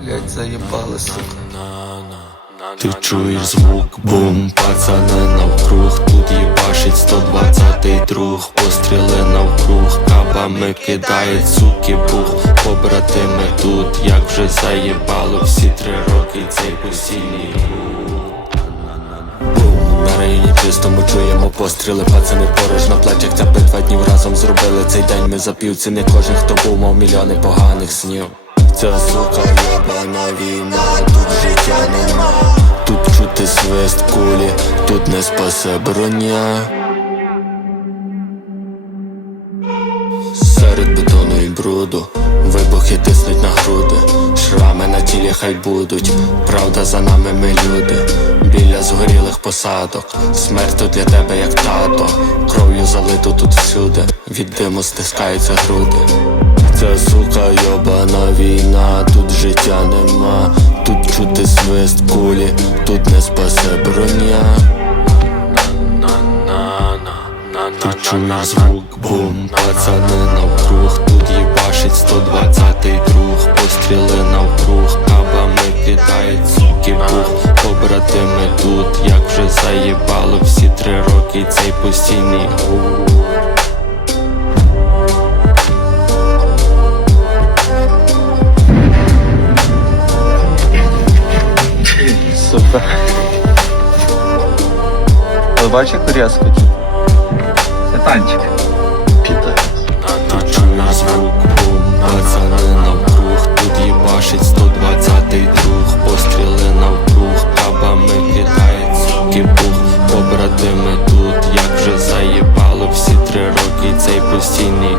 Блять, заїбали, сука. Ти чуєш звук, бум, пацани навкруг, тут їбашить 120-й друг, постріли навкруг, кабами кидають, суки, бух, побратими тут, як вже заїбало всі три роки цей постійний чистому чуємо постріли, пацани поруч на плечах. Ця битва днів разом зробили. Цей день Ми запівці, не кожен хто був, мав мільйони поганих снів. Ця сука єбана війна, тут життя нема. Тут чути свист кулі, тут не спасе броня. Серед бетону і бруду Вибухи тиснуть на груди. Шрами на хай будуть. Правда за нами ми люди. Біля згорілих посадок. Смерть тут для тебе як тато. Кров'ю залито тут всюди. Від диму стискаються груди. Це сука йобана війна. Тут життя нема. Тут чути свист кулі. Тут не спасе броня. Ти чуєш звук, бум, пацани навкруг. Тут їбашить 120-й друг Сука. Ви бачите резко? Це танчик. Ти чуєш звук, бум, пацани навкруг. Тут їбашить 120-й друг. Постріли навкруг, кабами кидають суки бух Побратими тут, як вже заїбало. Всі три роки цей постійний